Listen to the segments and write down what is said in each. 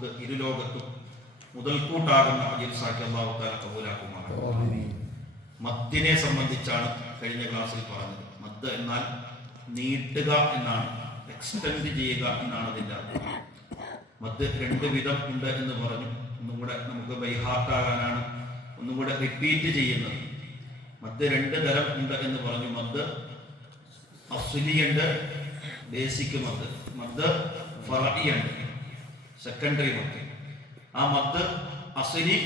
അത് ഇരുലോകത്തും മുതൽക്കൂട്ടാകുന്ന മജിൽസാക്കി അള്ളാഹു താല കബൂലാക്കുമാണ് മദ്ദിനെ സംബന്ധിച്ചാണ് കഴിഞ്ഞ ക്ലാസ്സിൽ പറഞ്ഞത്. മദ് എന്നാൽ നീട്ടുക എന്നാണ് എക്സ്റ്റെൻഡ് ചെയ്യുക എന്നാണ് അതിന്റെ അർത്ഥം. മദ് രണ്ട് വിധം ഉണ്ട് എന്ന് പറഞ്ഞു. ഒന്നും കൂടെ നമുക്ക് ബൈഹാർട്ടാകാനാണ് ഒന്നും കൂടെ റിപ്പീറ്റ് ചെയ്യുന്നത്. മദ് രണ്ട് തരം ഉണ്ട് എന്ന് പറഞ്ഞു. മദ് അസുലിയുണ്ട് ബേസിക് മദ് മദ് ഫറഇയുണ്ട് സെക്കൻഡറി മദ് ആ മദ് അസിനി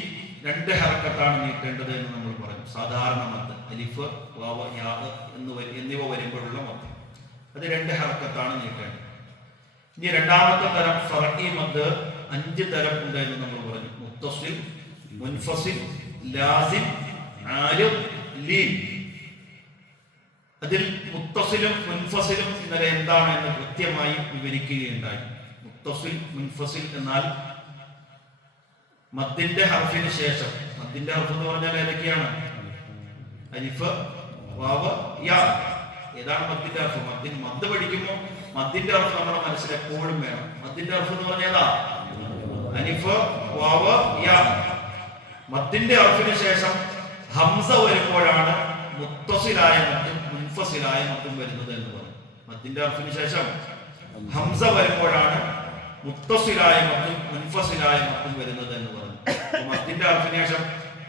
രണ്ട് ഹർക്കത്താണ് നീട്ടേണ്ടത് എന്ന് നമ്മൾ പറഞ്ഞു. സാധാരണ മദ് അലിഫ് വാവ യാദ് എന്ന് എന്നിവ വരുമ്പോഴുള്ള മദ് അത് രണ്ട് ഹർക്കത്താണ് നീട്ടേണ്ടത്. ഇനി രണ്ടാമത്തെ തരം ഫറക്കി മദ് അഞ്ച് തരം ഉണ്ട് എന്ന് നമ്മൾ പറഞ്ഞു. മുത്തസിൽ മുൻഫസിൽ ലാസിം ആലിം ലീൻ. അതിൽ മുത്തസിലും മുൻഫസിലും ഇന്നലെ എന്താണ് എന്ന് കൃത്യമായി വിവരിക്കുകയുണ്ടായി. മുൻഫസിൽ എന്നാൽ മദ്ദിന്റെ ഹർഫിന് ശേഷം. മദ്ദിന്റെ ഹർഫ് എന്ന് പറഞ്ഞാൽ ഏതൊക്കെയാണ്? അരിഫ് വാവ് യാ. ഏതാണ് മദ്ദിന്റെ അർഫ് മദ്ദിൻ മദ് പഠിക്കുമ്പോൾ മദ്ദിന്റെ അർഫ് നമ്മുടെ മനസ്സിൽ എപ്പോഴും വേണം. മദ്ദിന്റെ അർഫ് എന്ന് പറഞ്ഞതാ അനിഫ് വാവ് യാ. മദ്ദിന്റെ അർഫിന് ശേഷം ഹംസ വരുമ്പോഴാണ് മുത്തസിലായ മറ്റും മുൻഫസിലായ മറ്റും വരുന്നത് എന്ന് പറയും മദ്ദിന്റെ അർഫിന് ശേഷം ഹംസ വരുമ്പോഴാണ് മുത്തസിലായ മറ്റും മുൻഫസിലായ മത്തും വരുന്നത് എന്ന് പറഞ്ഞു. മത്തിന്റെ അർഫിന്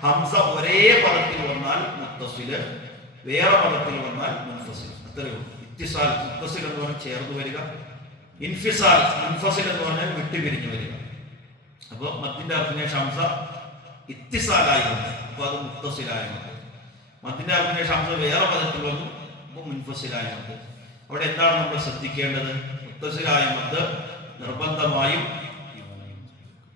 ഹംസ ഒരേ പദത്തിൽ വന്നാൽ മുത്തസിൽ വേറെ പദത്തിൽ വന്നാൽ മുൻഫസിൽ. അത്രയോ ഇത്തിസാൽ മുത്തസിൽ എന്ന് പറഞ്ഞാൽ ചേർന്ന് വരിക. ഇൻഫിസാൽ മുൻഫസിൽ എന്ന് പറഞ്ഞാൽ വിട്ടുപിരിഞ്ഞു വരിക. അപ്പോൾ മത്തിന്റെ അർഫിന് ഹംസ ഇത്തിസാലായി വന്നു. അപ്പൊ അത് മുത്തസിലായ മത്ത് മത്തിന്റെ അർഫിന് ഹംസ വേറെ പദത്തിൽ വന്നു. അപ്പൊ മുൻഫസിലായ മത്ത് അവിടെ എന്താണ് നമ്മൾ ശ്രദ്ധിക്കേണ്ടത്? മുത്തസിലായ മത് നിർബന്ധമായും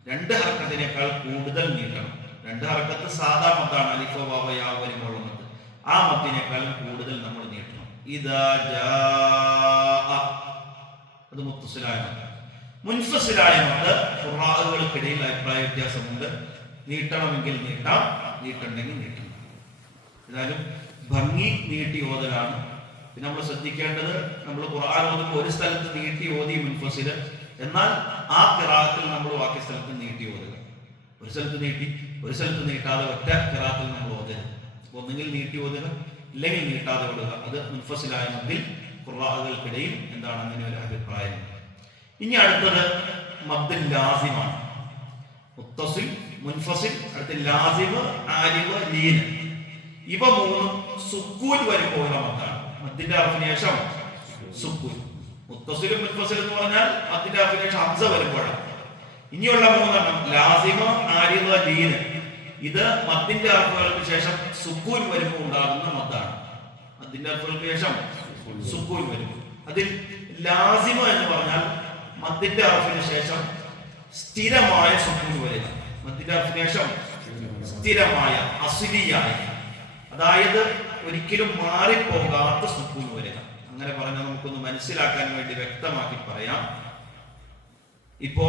രണ്ട് ഹർക്കത്തിനേക്കാൾ കൂടുതൽ നീട്ടണം. രണ്ട് ഹർക്കത്ത് സാധാ മത്താണ് അലിഫോ ബാബയാ വരുമ്പോൾ ആ മത്തിനേക്കാളും കൂടുതൽ നമ്മൾ നീട്ടണം. ഇതാ അത് മുത്തസിലായ മത്ത്. മുൻഫസിലായ മത്ത് ഫുറാഹുകൾക്കിടയിൽ അഭിപ്രായ വ്യത്യാസമുണ്ട്. നീട്ടണമെങ്കിൽ നീട്ടാം നീട്ടണ്ടെങ്കിൽ നീട്ടണം. ഏതായാലും ഭംഗി നീട്ടി ഓതലാണ്. നമ്മൾ ശ്രദ്ധിക്കേണ്ടത് നമ്മൾ ഖുർആൻ ഓതുമ്പോൾ ഒരു സ്ഥലത്ത് നീട്ടി ഓതി മുൻഫസിൽ എന്നാൽ ആ കിറാത്തിൽ നമ്മൾ ബാക്കി സ്ഥലത്ത് നീട്ടി ഓതുക. ഒരു സ്ഥലത്ത് നീട്ടി ഒരു സ്ഥലത്ത് നീട്ടാതെ ഒറ്റ കിറാത്തിൽ നമ്മൾ ഓതരുത്. ഒന്നുകിൽ നീട്ടി ഓതുക ഇല്ലെങ്കിൽ നീട്ടാതെ ഓടുക. അത് മുൻഫസിലായ മുമ്പിൽ കുറവാകൾക്കിടയിൽ എന്താണ് അങ്ങനെ ഒരു അഭിപ്രായം? ഇനി അടുത്തത് മബ്ദുൽ ലാസിമാണ്. മുത്തസിൽ മുൻഫസിൽ അടുത്ത ലാസിമ് ആലിമ് ലീന് ഇവ മൂന്നും സുക്കൂൻ വരുമ്പോഴുള്ള മദ്ദാണ് മദ്ദിന്റെ അർത്ഥം ശേഷം മുത്തസിലും മുൻഫസിലും എന്ന് പറഞ്ഞാൽ അതിന്റെ അർഫിന് അബ്സ വരുമ്പോഴാണ്. ഇനിയുള്ള മൂന്നെണ്ണം ലാസിമ ആരിമ ലീന് ഇത് മത്തിന്റെ അർഫുകൾക്ക് ശേഷം സുക്കൂൻ വരുമ്പോൾ ഉണ്ടാകുന്ന മദ്ദാണ്. മത്തിന്റെ അർഫുകൾക്ക് ശേഷം സുക്കൂൻ വരും. അതിൽ ലാസിമ എന്ന് പറഞ്ഞാൽ മത്തിന്റെ അർഫിന് ശേഷം സ്ഥിരമായ സുക്കൂൻ വരിക മത്തിന്റെ അർഫിന് ശേഷം സ്ഥിരമായ അസുലിയായ. അതായത് ഒരിക്കലും മാറിപ്പോകാത്ത സുക്കൂൻ വരിക. അങ്ങനെ പറഞ്ഞാൽ നമുക്കൊന്ന് മനസ്സിലാക്കാൻ വേണ്ടി വ്യക്തമാക്കി പറയാം. ഇപ്പോ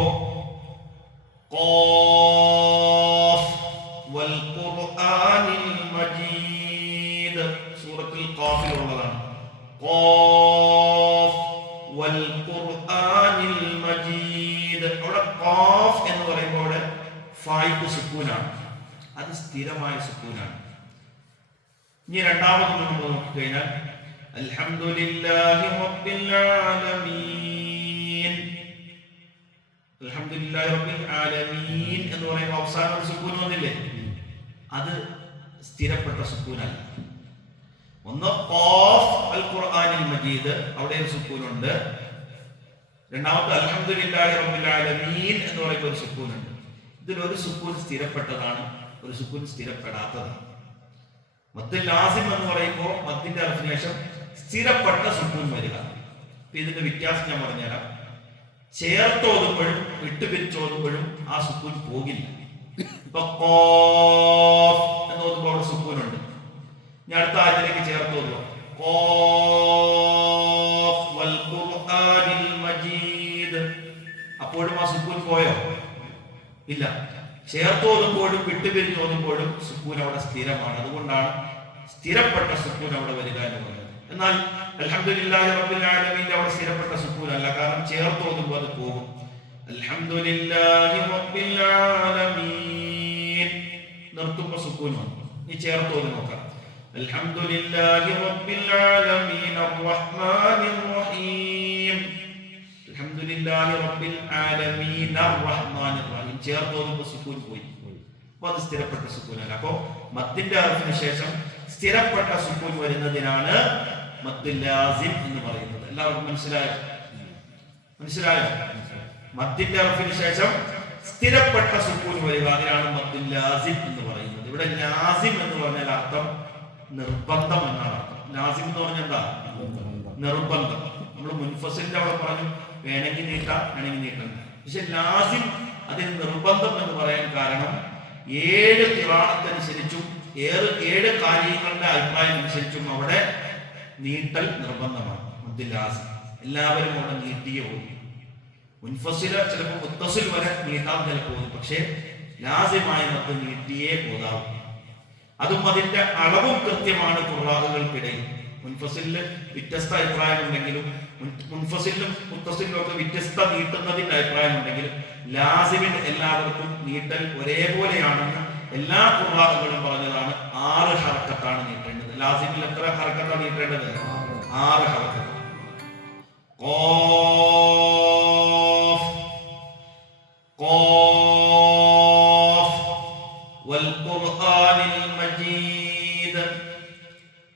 സൂറത്തുൽ മജീദ്. അവിടെ ഖാഫ് എന്ന് പറയുമ്പോൾ അവിടെ സുക്കൂനാണ്. അത് സ്ഥിരമായ സുക്കൂനാണ്. ഇനി രണ്ടാമത് നമ്മൾ നോക്കിക്കഴിഞ്ഞാൽ അൽഹംദുലില്ലാഹി റബ്ബിൽ ആലമീൻ. അൽഹംദുലില്ലാഹി റബ്ബിൽ ആലമീൻ എന്ന് പറയുമ്പോൾ അവസാനം ഒരു സുക്കൂൻ വന്നില്ലേ? അത് സ്ഥിരപ്പെട്ട സുക്കൂനല്ല. ഒന്ന് ഓഫ് അൽ ഖുർആനിൽ മജീദ് അവിടെ ഒരു സുക്കൂനുണ്ട്. രണ്ടാമത്തെ അൽഹംദുലില്ലാഹി റബ്ബിൽ ആലമീൻ എന്ന് പറയുമ്പോൾ ഒരു സുക്കൂനുണ്ട്. ഒരു സുക്കൂൻ സ്ഥിരപ്പെട്ടതാണ് ഒരു സുക്കൂൻ സ്ഥിരപ്പെടാത്തതാണ്. മത്ത് ലാസിം എന്ന് പറയുമ്പോൾ മത്തിന്റെ അർത്ഥത്തിന് ശേഷം സ്ഥിരപ്പെട്ട സുക്കൂൻ വരിക. ഇതിന്റെ വ്യത്യാസം ഞാൻ പറഞ്ഞുതരാം. ചേർത്തോതുമ്പോഴും വിട്ടുപിരിച്ചോതുമ്പോഴും ആ സുക്കൂൻ പോകില്ല. ഇപ്പൊ എന്ന് ഓതുമ്പോൾ അവിടെ സുക്കൂനുണ്ട് ഞാൻ അടുത്ത ആയത്തിലേക്ക് ചേർത്ത് അപ്പോഴും ആ സുക്കൂൻ പോയോ? ഇല്ല. ചേർത്തോതുമ്പോഴും വിട്ടുപിരിഞ്ഞോതുമ്പോഴും സുക്കൂൻ അവിടെ സ്ഥിരമാണ്. അതുകൊണ്ടാണ് സ്ഥിരപ്പെട്ട സുക്കൂൻ അവിടെ വരിക എന്ന് പറയുന്നത് എന്നാൽ അൽഹംദുലില്ലാഹി റബ്ബിൽ ആലമീന്റെ അവിടെ സ്ഥിരപ്പെട്ട സുക്കൂൻ അല്ല കാരണം ചേർത്തോതുമ്പോൾ അത് പോകും. അൽഹംദുലില്ലാഹി റബ്ബിൽ ആലമീൻ. നിർത്തുമ്പോ സുക്കൂൻ വന്നു. നീ ചേർത്ത് ഓതി നോക്കാം. അൽഹംദുലില്ലാഹി റബ്ബിൽ ആലമീൻ അർറഹ്മാനിർ റഹീം. അൽഹംദുലില്ലാഹി റബ്ബിൽ ആലമീൻ അർറഹ്മാനിർ റഹീം. ചേർത്ത് ഓതുമ്പോ സുക്കൂൻ പോയി. അപ്പൊ അത് സ്ഥിരപ്പെട്ട സുക്കൂനല്ല. അപ്പോ മദ്ദിന്റെ അർത്ഥത്തിന് ശേഷം സ്ഥിരപ്പെട്ട സുക്കൂൻ വരുന്നതിനാണ് മദ്ദുൽ ലാസിം എന്ന് പറയുന്നത്. എല്ലാവർക്കും മനസ്സിലായോ? മനസ്സിലായോ? മദ്ദിന്റെ അറഫിന് ശേഷം സ്ഥിരപ്പെട്ട സുക്കൂൻ വരിക. അതിനാണ് മദ്ദുൽ ലാസിം എന്ന് പറയുന്നത്. ഇവിടെ ലാസിം എന്ന് പറഞ്ഞാൽ അർത്ഥം നിർബന്ധം എന്നാണ് അർത്ഥം. ലാസിം എന്ന് പറഞ്ഞാൽ എന്താ? നിർബന്ധം. നമ്മൾ മുൻഫസിന്റെ അവിടെ പറഞ്ഞു വേണമെങ്കിൽ നീട്ടാം വേണമെങ്കിൽ നീട്ടണ്ട പക്ഷെ ലാസിം അതിന് നിർബന്ധം എന്ന് പറയാൻ കാരണം ഏഴ് തിറാണത്തനുസരിച്ചും ഏഴ് ഏഴ് കാര്യങ്ങളുടെ അഭിപ്രായം അനുസരിച്ചും അവിടെ നീട്ടൽ നിർബന്ധമാണ്. മുദ്ദിലാസ് ലാസിം എല്ലാവരും അവിടെ നീട്ടിയേ പോകും മുൻഫസില ചിലപ്പോൾ മുത്തസിൽ വരെ നീട്ടാൻ ചിലപ്പോൾ പോകും പക്ഷേ ലാസിമായ മത്ത് നീട്ടിയേ പോതാവും അതും അതിന്റെ അളവും കൃത്യമാണ് ഖുർആാനുകൾക്കിടയിൽ മുൻഫസിലിൽ വ്യത്യസ്ത അഭിപ്രായമുണ്ടെങ്കിലും ഉണ്ടെങ്കിലും മുൻഫസിലും മുത്തസിലും ഒക്കെ വ്യത്യസ്ത നീട്ടുന്നതിന്റെ അഭിപ്രായമുണ്ടെങ്കിലും ലാസിമിന് എല്ലാവർക്കും നീട്ടൽ ഒരേപോലെയാണെന്ന് എല്ലാ കുർബാനകളും പറഞ്ഞതാണ് ആറ് ഹറക്കത്താണ് നീട്ടേണ്ടത്. ലാസിമിൽ എത്ര ഹറക്കത്താണ് നീട്ടേണ്ടത്? ആറ് ഹർക്കത്ത്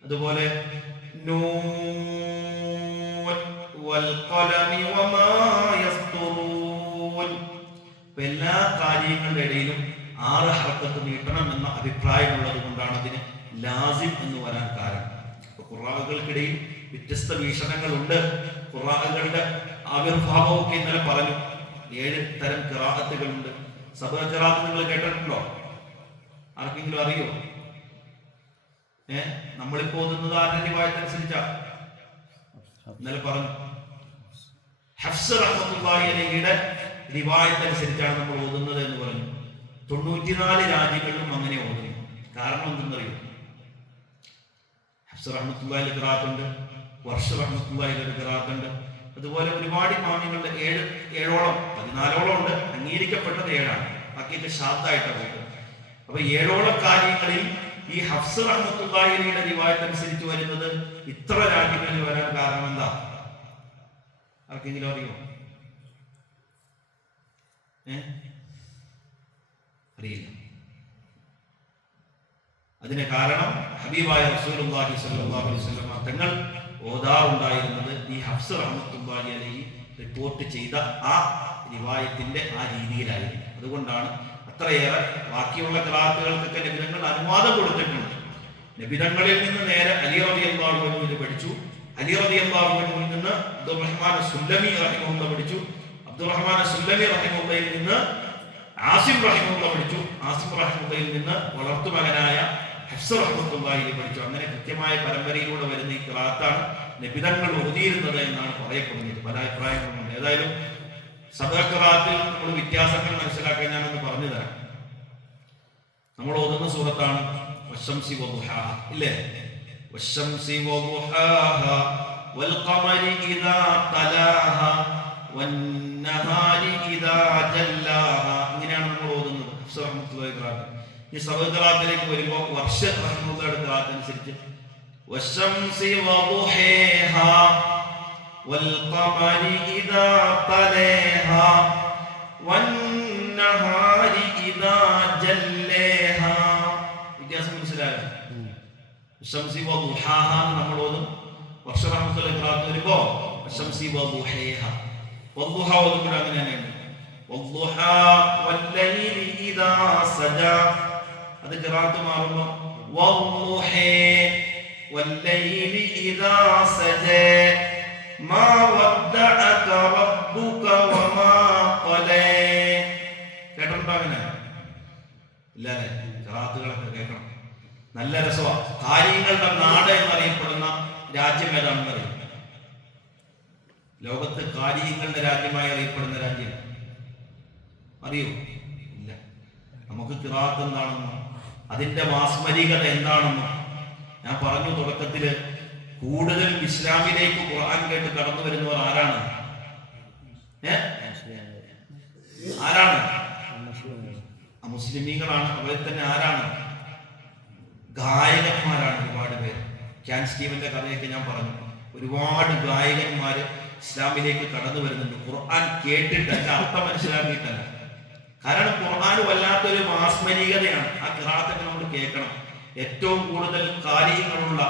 അതുപോലെ എല്ലാ കാര്യങ്ങളുടെ ഇടയിലും ആറ് ഹർക്കത്ത് നീട്ടണം എന്ന അഭിപ്രായമുള്ളത് കൊണ്ടാണ് അതിന് ലാസിം എന്ന് വരാൻ കാരണം. ഖുറാഹുകൾക്കിടയിൽ വ്യത്യസ്ത വീക്ഷണങ്ങളുണ്ട്. ഖുറാഹുകളുടെ ആവിർഭാവമൊക്കെ ഇന്നലെ പറഞ്ഞു. ഏഴ് തരം കിറാഹത്തുകളുണ്ട് സബ കിറാത്ത് നിങ്ങൾ കേട്ടിട്ടുണ്ടോ? ആർക്കെങ്കിലും അറിയോ? ഏ? നമ്മളിപ്പോ ഓതുന്നത് ആരുടെ റിവായത്തനുസരിച്ചാ ഇന്നലെ പറഞ്ഞു. ഹഫ്സർ അഹമ്മദ് റിവായത്തനുസരിച്ചാണ് നമ്മൾ ഓതുന്നത് എന്ന് പറഞ്ഞു. തൊണ്ണൂറ്റിനാല് രാജ്യങ്ങളിലും അങ്ങനെ ഓടുന്നു. കാരണം എന്തെന്നറിയോ? ഹഫ്സ് റഹ്മത്തുള്ളാഹിൽ ഖിറാത്തുണ്ട് വർഷ റഹ്മത്തുള്ളാഹിൽ ഖിറാത്തുണ്ട് അതുപോലെ ഒരുപാട് ഇമാമിങ്ങളുടെ ഏഴ് ഏഴോളം പതിനാലോളം ഉണ്ട്. അംഗീകരിക്കപ്പെട്ടത് ഏഴാണ്. ബാക്കിയൊക്കെ ഷാദായിട്ടാണ് പോയത് അപ്പൊ ഏഴോളം കാര്യങ്ങളിൽ ഈ ഹഫ്സ് റഹ്മത്തുള്ളാഹിയുടെ റിവായത്തനുസരിച്ച് വരുന്നത് ഇത്ര രാജ്യങ്ങളിൽ വരാൻ കാരണം എന്താ? ആർക്കെങ്കിലും അറിയോ ഏ? അറിയില്ല അതിന് കാരണം ഹബീബായ റസൂലുള്ളാഹി സ്വല്ലല്ലാഹു അലൈഹി വസല്ലം തങ്ങൾ ഓതാറുണ്ടായിരുന്നത് ഈ ഹഫ്സ റഹ്മത്തുള്ളാഹി അലൈഹി റിപ്പോർട്ട് ചെയ്ത ആ റിവായത്തിന്റെ ആ രീതിയിലായിരുന്നു. അതുകൊണ്ടാണ് അത്രയേറെ ബാക്കിയുള്ള ക്ലാസുകൾക്കൊക്കെ നബിതങ്ങൾ അനുവാദം കൊടുത്തിട്ടുണ്ട്. നബിതങ്ങളിൽ നിന്ന് നേരെ അലി റളിയല്ലാഹു അൻഹു പഠിച്ചു. അലി റളിയല്ലാഹു അൻഹുവിൽ നിന്ന് അബ്ദുറഹ്മാൻ സുല്ലമി റഹിമുള്ള പഠിച്ചു. അബ്ദുറഹ്മാൻ സുല്ലമി റഹിമുള്ളയിൽ നിന്ന് ആസിം റഹിമുള്ള പഠിച്ചു ആസിം റഹിമുള്ളയിൽ നിന്ന് വളർത്തു മകനായ ഹഫ്സ് റഹ്മത്തുള്ളാഹി പഠിച്ചു അങ്ങനെ കൃത്യമായ പരമ്പരയിലൂടെ വരുന്ന ഈ ഖിറാത്താണ് നബിതങ്ങൾ ഓതിയിരുന്നത് എന്നാണ് പറയപ്പെടുന്നത് പല അഭിപ്രായങ്ങളുണ്ട് ഏതായാലും സദഖറാത്തിൽ നമ്മൾ വ്യത്യാസങ്ങൾ മനസ്സിലാക്കാൻ ഞാനൊന്ന് പറഞ്ഞു തരാം നമ്മൾ ഓതുന്ന സൂറത്താണ് വശംസി വദുഹാഹ ഇല്ലേ വശംസി വദുഹാഹ والقمر إذا تلاها والنهار إذا جلاها ഇങ്ങനെയാണ് നമ്മൾ ഓതുന്നത് ഹഫ്സ് റഹ്മത്തുള്ളാഹി ഖിറാത്ത് ഈ സബഖറാത്തിലേക്ക് വരുമ്പോൾ വർഷ റഹ്മത്തുള്ളാഹിയുടെ ഖിറാത്ത് അനുസരിച്ച് വശംസി വദുഹേഹാ والقمر إذا طليها والنهار إذا جليها വ്യത്യാസം മനസ്സിലായോ ശംസി വദുഹാഹ എന്ന് നമ്മൾ ഓതും വർഷറഹ്മത്തുള്ള ഖിറാത്ത് വരുമ്പോ ശംസി വദുഹേഹ വദുഹ ഓതുമ്പോൾ അങ്ങനെ തന്നെയാണ്. വദുഹ വല്ലൈലി ഇദാ സജാ. അത് ഖിറാത്ത് മാറുമ്പോൾ വദുഹേ വല്ലൈലി ഇദാ സജാ. മാ വദ്ദഅക റബ്ബുക വമാ ഖലേ. കേട്ടിട്ടുണ്ടോ അങ്ങനെ? ഇല്ല അല്ലേ ഖിറാത്തുകളൊക്കെ കേൾക്കണം. നല്ല രസമാണ് കാര്യങ്ങളുടെ നാട് എന്നറിയപ്പെടുന്ന രാജ്യം ഏതാണെന്ന് അറിയും? ലോകത്ത് കാര്യങ്ങളുടെ രാജ്യമായി അറിയപ്പെടുന്ന രാജ്യം. അറിയോ? ഇല്ല. നമുക്ക് കിറാത്ത് എന്താണെന്നോ? അതിന്റെ മാസ്മരികത എന്താണെന്നോ? ഞാൻ പറഞ്ഞു തുടക്കത്തിൽ കൂടുതൽ ഇസ്ലാമിലേക്ക് ഖുർആൻ കേട്ട് കടന്നു വരുന്നവർ ആരാണ്? ആരാണ്? മുസ്ലിമീങ്ങളാണ്. അവരിൽ തന്നെ ആരാണ്? ഗായകന്മാരാണ് ഒരുപാട് പേര്. ക്യാൻ സ്റ്റീവന്റെ കഥയൊക്കെ ഞാൻ പറഞ്ഞു. ഒരുപാട് ഗായകന്മാര് ഇസ്ലാമിലേക്ക് കടന്നു വരുന്നുണ്ട്. ഖുർആൻ കേട്ടിട്ട് അതിന്റെ അർത്ഥം മനസ്സിലാക്കിയിട്ടല്ല. കാരണം ഖുർആൻ വല്ലാത്തൊരു മാസ്മരികതയാണ്. ആ കിറാത്തൊക്കെ നമ്മൾ കേൾക്കണം. ഏറ്റവും കൂടുതൽ കാര്യങ്ങളുള്ള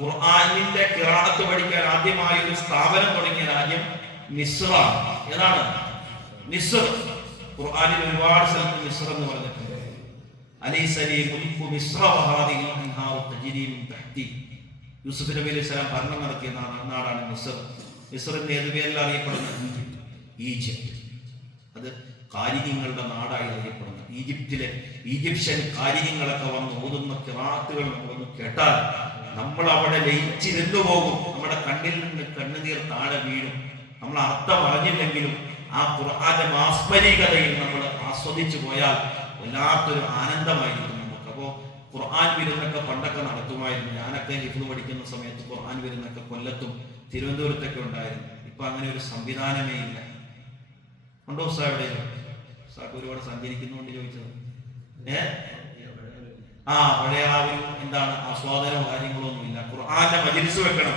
ഖുർആാനിന്റെ കിറാത്ത് പഠിക്കാൻ ആദ്യമായി ഒരു സ്ഥാപനം തുടങ്ങിയ രാജ്യം മിസ്റാണ് ഏതാണ്? മിസ്ർ. ഖുർആാനിൽ ഒരുപാട് സ്ഥലത്ത് മിസ്ർ എന്ന് പറഞ്ഞിട്ടുണ്ട്. മിസ്ര യൂസുഫ് നബി അലൈഹി സ്വലാം ഭരണം നടത്തിയ നാടാണ് മിസ്ർ. മിസ്റിന്റെ ഏത് പേരിൽ അറിയപ്പെടുന്നത്? ഈജിപ്ത്. അത് കാരികങ്ങളുടെ നാടായി അറിയപ്പെടുന്നു. ഈജിപ്തിലെ ഈജിപ്ഷ്യൻ കാരികങ്ങളൊക്കെ വന്ന് ഓതുന്ന കിറാത്തുകൾ നമ്മളൊന്ന് കേട്ടാൽ നമ്മൾ അവിടെ ലയിച്ചിരുന്നു പോകും. നമ്മുടെ കണ്ണിൽ നിന്ന് കണ്ണുനീർ താഴെ വീഴും. നമ്മൾ അർത്ഥം അറിഞ്ഞില്ലെങ്കിലും ആ ഖുർആന്റെ മാസ്മരികതയിൽ നമ്മൾ ആസ്വദിച്ചു പോയാൽ വല്ലാത്തൊരു ആനന്ദമായിരിക്കും നമുക്ക്. അപ്പോൾ ഖുർആൻ വിരുന്നൊക്കെ പണ്ടൊക്കെ നടത്തുമായിരുന്നു. ഞാനൊക്കെ ഹിഫ്ലു പഠിക്കുന്ന സമയത്ത് ഖുർആൻ വിരുന്നൊക്കെ കൊല്ലത്തും തിരുവനന്തപുരത്തൊക്കെ ഉണ്ടായിരുന്നു. ഇപ്പൊ അങ്ങനെ ഒരു സംവിധാനമേ ഇല്ല. ഉണ്ടോ സാർ ഇവിടെ സാർക്ക് ഒരുപാട് സഞ്ചരിക്കുന്നുണ്ട് ചോദിച്ചത്. ഏ? ആ പഴയ ആ ഒരു എന്താണ് ആസ്വാദനമോ കാര്യങ്ങളോ ഒന്നുമില്ല ഖുർആാന്റെ മജിലിസ് വെക്കണം.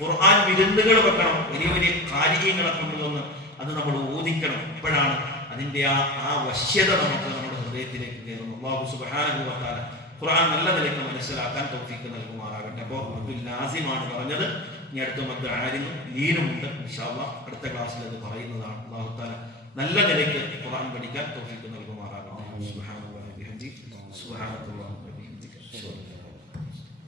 ഖുർആൻ വിരുന്നുകൾ വെക്കണം. വലിയ വലിയ കാര്യങ്ങളെ കൊണ്ടുവന്ന് അത് നമ്മൾ ഓദിക്കണം ഇപ്പോഴാണ് അതിന്റെ ആ ആ വശ്യത നമുക്ക് നമ്മുടെ ഹൃദയത്തിലേക്ക് കയറുന്നു വ തആല ഖുർആൻ നല്ല നിലയ്ക്ക് മനസ്സിലാക്കാൻ തോഫിക്ക് നൽകുമാറാകട്ടെ. അപ്പോൾ ലാസിമാണ് പറഞ്ഞത്. ഇനി അടുത്ത മറ്റു ആരും ലീനുമുണ്ട് ഇൻഷാല്ലാ അടുത്ത ക്ലാസ്സിൽ അത് പറയുന്നതാണ്. അള്ളാഹു താല നല്ല നിലയ്ക്ക് ഖുർആൻ പഠിക്കാൻ തോഫിക്ക് വബിഹംദിഹി സുബ്ഹാനല്ലാഹി വബിഹംദിഹി.